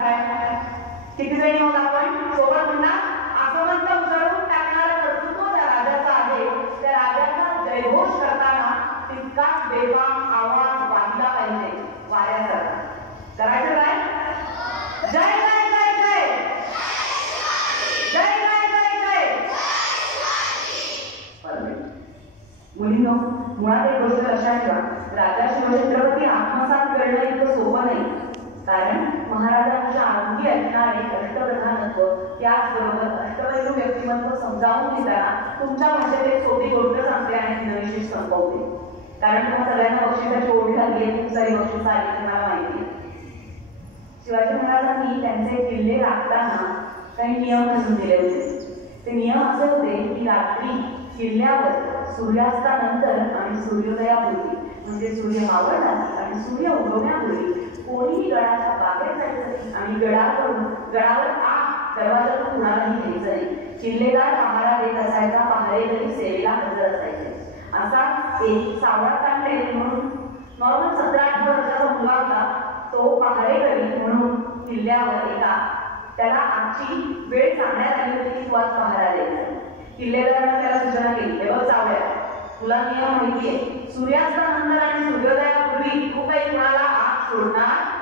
किती जणी आहोत आपण सोबत पुन्हा आसमंत उजळून टाकणारा कर्तृत्व त्या राजाचा आहे. त्या राजाचा जयघोष करताना तितकाच बेफाम आवाज वाजला पाहिजे वाऱ्यासारखा. करायचं काय? जय जय जय जय जय जय जय जय. मुलींनो, मुळात एक गोष्ट लक्षात ठेवा, राजा शिवछत्रपती आत्मसात करणं इतकं सोपं नाही. कारण महाराजांच्या अंगी असणारे अष्टप्रधानत्व त्याचबरोबर अष्टपैलू व्यक्तिमत्व समजावून घेताना तुमच्या भाषेत एक सोपी गोष्ट सांगते आणि विशेष संपवते. कारण तुम्हाला सगळ्यांना बक्षिसाची ओढ लागली, खूप सारी बक्षिसं आली तुम्हाला माहिती. शिवाजी महाराजांनी त्यांचे किल्ले राखताना काही नियम घालून दिले होते. ते नियम असे होते की रात्री किल्ल्यावर सूर्यास्तानंतर आणि सूर्योदयापूर्वी म्हणजे सूर्य मावळला आणि सूर्य उगवण्यापूर्वी कोणीही गडाच्या बाहेर जायचं नाही आणि गडावर आत दरवाजातून कुणालाही घ्यायचं नाही. किल्लेदार पहारा देत असायचा, पहारेकरी सेवेला हजर असायचे. असा एक सावळा कांडे म्हणून नॉर्मल 17-18 वर्षाचा मुलगा होता. तो पहारेकरी म्हणून किल्ल्यावर त्याला आजची वेळ सांगण्यात आली होती की तू आज पहारा द्यायचा. किल्लेदाराने त्याला सूचना केली, हे बघ सावळ्या, तुला नियम माहिती आहे, सूर्यास्तानंतर आणि सूर्योदयापूर्वी तू काही कुणाला आत सोडणार